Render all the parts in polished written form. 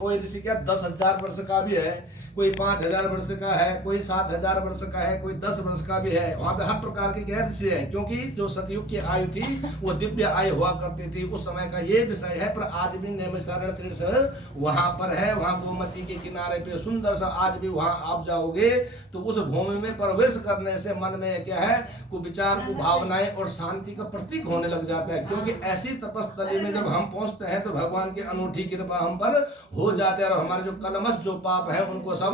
कोई ऋषि क्या 10,000 वर्ष का भी है, कोई 5,000 वर्ष का है, कोई 7,000 वर्ष का है, कोई 10 वर्ष का भी है। वहां पे हर प्रकार के क्या ऋषि है, क्योंकि जो सतयुग की आयु थी वो दिव्य आयु हुआ करती थी। उस समय का ये विषय है। पर आज भी नैमिषारण्य तीर्थ वहां पर है, वहां गोमती के किनारे पे सुंदर सा आज भी वहां आप जाओगे तो उस भूमि में प्रवेश करने से मन में क्या है, कुविचार कुभावनाएं और शांति का प्रतीक होने लग जाता है। क्योंकि ऐसी तपस्थली में जब हम पहुंचते हैं तो भगवान की अनूठी कृपा हम पर हो जाते हैं और हमारे जो कलमश जो पाप है उनको सब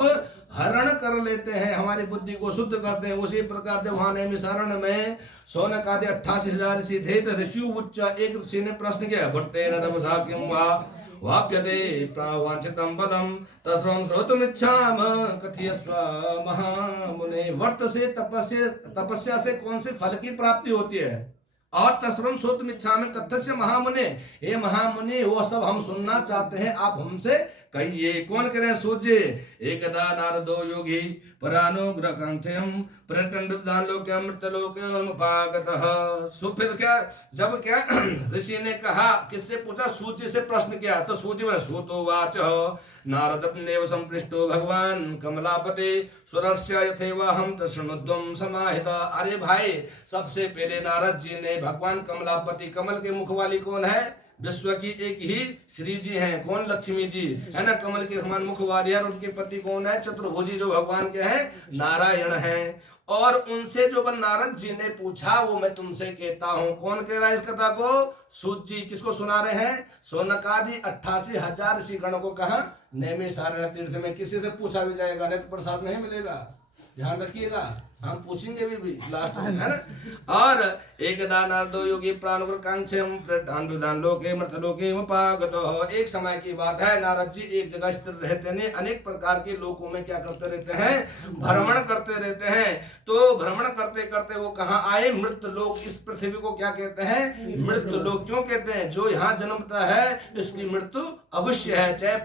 हरण कर लेते हैं, हमारी बुद्धि को शुद्ध करते हैं। उसी प्रकार जब वहां नैमिषारण्य में शौनक आदि 88,000 ऋषि थे तो ऋषि उच्च एक ऋषि ने प्रश्न किया, भट्टे नमसा किम वा वाप्यते प्रावांछितम पदम तस्वं श्रोतुमिच्छाम कथयस्व महामुने। व्रत से तपस्या से कौन से फल की प्राप्ति होती है और तस्वम श्रोतुमिच्छामि कथस्य महामुने, हे महामुनि वो सब हम सुनना चाहते हैं, आप हमसे कहिए। कौन कह रहे हैं, सोचिए। एकदा नारदो योगी परानुग्रह कांक्षयम पर्यटन विद्वान लोकमृतलोकमुपागतः। सो फिर क्या, जब क्या ऋषि ने कहा, किससे पूछा, सूची से प्रश्न किया। तो सूची में सूतो वाच नारद नेव संपृष्टो भगवान कमलापते सुरस्य यथेवाहम तशृणुध्वम समाहिता। अरे भाई, सबसे पहले नारद जी ने भगवान कमलापति, कमल के मुख वाली कौन है, विश्व की एक ही श्री जी हैं, कौन, लक्ष्मी जी है ना, कमल के समान मुख वाली है। और उनके पति कौन है, चतुर्भुजी जो भगवान के हैं नारायण हैं। और उनसे जो नारद जी ने पूछा वो मैं तुमसे कहता हूँ। कौन कह रहा है इस कथा को, सूत जी। किसको सुना रहे हैं, शौनकादि 88,000 ऋषि गण को कहा नैमिषारण्य तीर्थ में। किसी से पूछा भी जाएगा नहीं तो प्रसाद नहीं मिलेगा, ध्यान रखिएगा, हम पूछेंगे भी लास्ट में, है ना। और एकदा नारदो योगी प्राणुग्र कांक्षम प्रदान लोके मृतलोके मुपागतः। एक समय की बात है, नारद जी एक जगह स्थिर रहते नहीं, अनेक प्रकार के लोकों में क्या करते रहते हैं, भ्रमण करते रहते हैं। तो भ्रमण करते करते वो कहाँ आए, मृत लोक। इस पृथ्वी को क्या कहते हैं, मृत लोक। क्यों कहते हैं, जो यहाँ जन्मता है इसकी मृत्यु अवश्य है। चाहे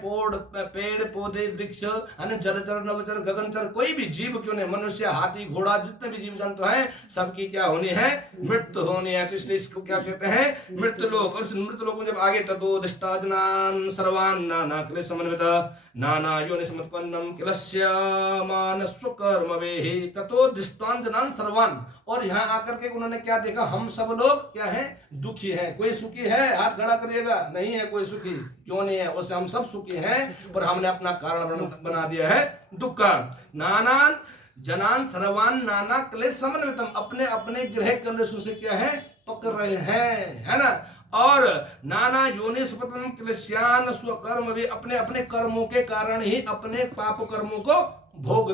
पेड़ पौधे वृक्ष जलचर नवचर गगनचर कोई भी जीव क्यों नहीं, मनुष्य हाथी घोड़ा जितने भी जीव जंतु हैं सबकी क्या होनी है, मृत्यु होनी है। तो इसलिए इसको क्या कहते हैं, मृत्यु लोक। और मृत्यु लोक में जब आगे तदोदिष्टाजनान सर्वान नाना क्लेश समन्विता नाना योनि समुत्पन्नम किलस्यमान स्वकर्मवेहि ततोदिष्टांजनान सर्वान। और यहाँ आकर के उन्होंने क्या देखा, हम सब लोग क्या है, दुखी हैं। कोई सुखी है, हाथ खड़ा करिएगा, नहीं है कोई सुखी। क्यों नहीं है, उससे हम सब सुखी हैं, पर हमने अपना कारण बना दिया है दुख का। नानान जनान सर्वान नाना क्लेश समन्वितम, अपने अपने ग्रह क्लेशों से क्या है, पकड़ रहे हैं, है ना। और नाना योनि सुपतम क्लेश्यान स्वकर्म भी, अपने अपने कर्मों के कारण ही अपने पाप कर्मों को भोग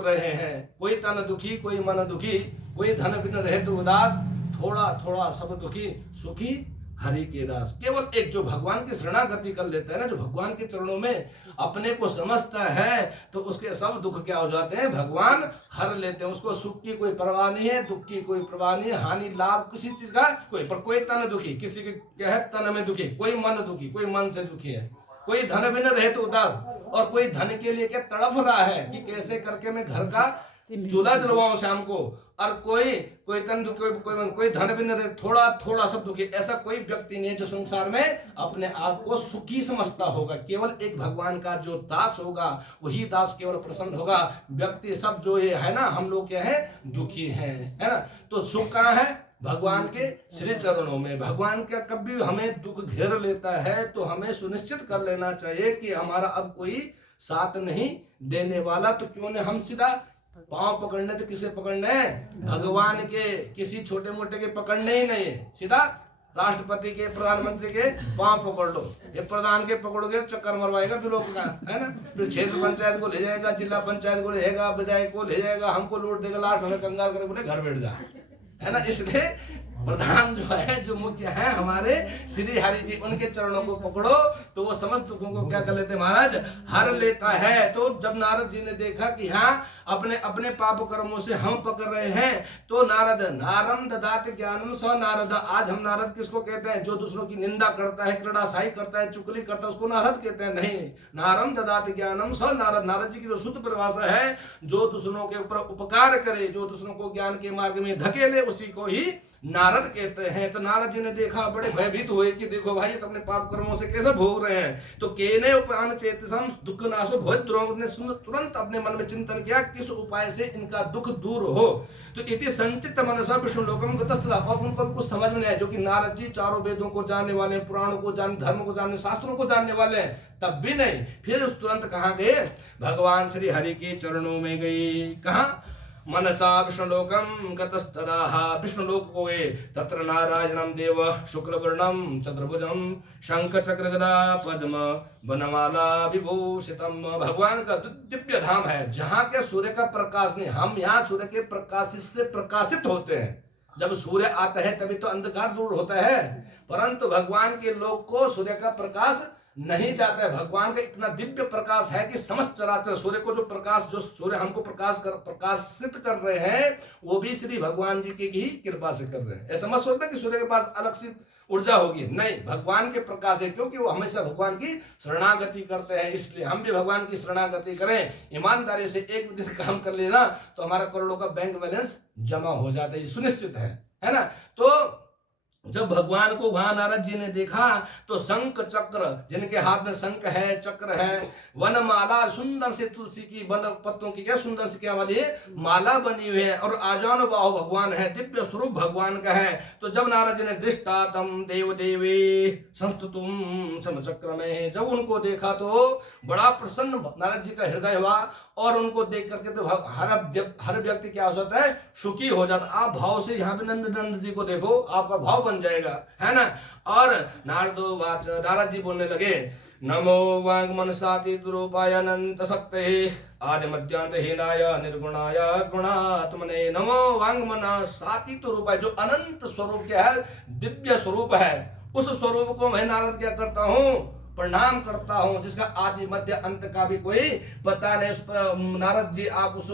रहे हैं। कोई तन दुखी, कोई मन दुखी, कोई धन बिन रहे तो उदास, थोड़ा थोड़ा सब दुखी सुखी हरि के दास। केवल एक जो भगवान की शरणागति कर लेता है ना, जो भगवान के चरणों में अपने को समझता है, तो उसके सब दुख क्या हो जाते हैं, भगवान हर लेते हैं। उसको सुख की कोई परवाह नहीं है, दुख की कोई परवाह नहीं है, हानि लाभ किसी चीज का कोई। पर कोई तन दुखी, किसी के क्या है, तन में दुखी, कोई मन दुखी, कोई मन से दुखी है, कोई धन बिन रहे तो उदास, और कोई धन के लिए क्या तड़फ रहा है कि कैसे करके मैं घर का चूल्हा जलवाऊं शाम को। और कोई तन दुखी, कोई धन भी नहीं, थोड़ा थोड़ा सब दुखी। ऐसा कोई व्यक्ति नहीं है जो संसार में अपने आप को सुखी समझता होगा। केवल एक भगवान का जो दास होगा वही दास केवल प्रसन्न होगा। व्यक्ति सब जो ये है ना, हम लोग क्या है, दुखी हैं, है ना। तो सुख कहाँ है, भगवान के श्री चरणों में। भगवान का कभी हमें दुख घेर लेता है तो हमें सुनिश्चित कर लेना चाहिए कि हमारा अब कोई साथ नहीं देने वाला। तो क्यों नहीं हम सीधा पांव पकड़ने, तो किसे पकड़ने हैं, भगवान के। किसी छोटे मोटे के पकड़ने ही नहीं है, सीधा राष्ट्रपति के, प्रधानमंत्री के पांव पकड़ लो। ये प्रधान के पकड़ोगे चक्कर मरवाएगा फिर लोग का, है ना। फिर क्षेत्र पंचायत को ले जाएगा, जिला पंचायत को ले जाएगा, विधायक को ले जाएगा, हमको लूट देगा, लास्ट हमें कंगाल करके बोले घर बैठ जा, है ना। इसलिए प्रधान जो है, जो मुख्य है हमारे श्री हरि जी, उनके चरणों को पकड़ो तो वो समस्त दुखों को क्या कर लेते हैं, महाराज हर लेता है। तो जब नारद जी ने देखा कि हाँ अपने अपने पाप कर्मों से हम पकड़ रहे हैं, तो नारद नारम ददात ज्ञानम स नारद। आज हम नारद किसको कहते हैं, जो दूसरों की निंदा करता है, क्रीड़ाशाही करता है, चुगली करता है, उसको नारद कहते हैं। नहीं, नारम ददात ज्ञानम स नारद। नारद जी की जो शुद्ध परिभाषा है, जो दूसरों के ऊपर उपकार करे, जो दूसरों को ज्ञान के मार्ग में धकेले, उसी को ही नारद कहते हैं। तो नारद जी ने देखा, बड़े भयभीत हुए कि देखो भाई, ये तो अपने पाप कर्मों से कैसे भोग रहे हैं। तो केने उपान चेतसम दुख नाशो भोज द्रोण ने तुरंत अपने मन में चिंतन किया, किस उपाय से इनका दुख दूर हो। तो इति संचित मनसा विष्णु लोकम गतस्तदा, और उनको भी कुछ समझ में नहीं आया, जो कि नारद जी चारों वेदों को जानने वाले, पुराणों को जानने, धर्म को जानने, शास्त्रों को जानने वाले हैं, तब भी नहीं। फिर उस तुरंत कहाँ गए? भगवान श्री हरि के चरणों में गए। कहाँ? मनसा विष्णुलोकम गतस्तदा, विष्णुलोक को गए। तत्र नारायणम देव शुक्लवर्णम चतुर्भुजम शंख चक्र गदा पद्म वनमाला विभूषितम। भगवान का दिव्य धाम है, जहाँ के सूर्य का प्रकाश नहीं, हम यहाँ सूर्य के प्रकाश से प्रकाशित होते हैं। जब सूर्य आता है तभी तो अंधकार दूर होता है, परंतु भगवान के लोक को सूर्य का प्रकाश नहीं जाता है। भगवान का इतना दिव्य प्रकाश है कि समस्त चराचर, सूर्य को जो प्रकाश, जो सूर्य हमको प्रकाशित कर रहे हैं, वो भी श्री भगवान जी की ही कृपा से कर रहे हैं। ऐसा मत सोचना कि सूर्य के पास अलग से ऊर्जा होगी, नहीं, भगवान के प्रकाश है, क्योंकि वो हमेशा भगवान की शरणागति करते हैं। इसलिए हम भी भगवान की शरणागति करें, ईमानदारी से एक दिन काम कर लेना तो हमारा करोड़ों का बैंक बैलेंस जमा हो जाता है, ये सुनिश्चित है ना। तो जब भगवान को वहां नारद जी ने देखा तो शंख चक्र, जिनके हाथ में शंख है, चक्र है, वनमाला, सुंदर से तुलसी की वन पत्तों की क्या सुंदर से क्या वाली माला बनी हुई है, और आजान बाहु भगवान है, दिव्य स्वरूप भगवान का है। तो जब नारद जी ने दृष्टा तम देव देवी संस्तुतुम समचक्र में, जब उनको देखा तो बड़ा प्रसन्न नारद जी का हृदय हुआ, और उनको देख करके तो हर व्यक्ति क्या हो जाता है? सुखी हो जाता। आप भाव से यहाँ पे नंद जी को देखो, आपका भाव बन जाएगा, है ना। और नारदो वाच, नारद जी बोलने लगे, नमो वांग मनसाति रूपाय अनंत शक्ते आदि मध्यांत हीनाय निर्गुणाय गुणात्मने। नमो वांग मनसाति रूपाय, जो अनंत स्वरूप क्या है, दिव्य स्वरूप है, उस स्वरूप को मैं नारद क्या करता हूँ? प्रणाम करता हूं, जिसका आदि मध्य अंत का भी कोई पता नहीं। उस पर नारद जी, आप उस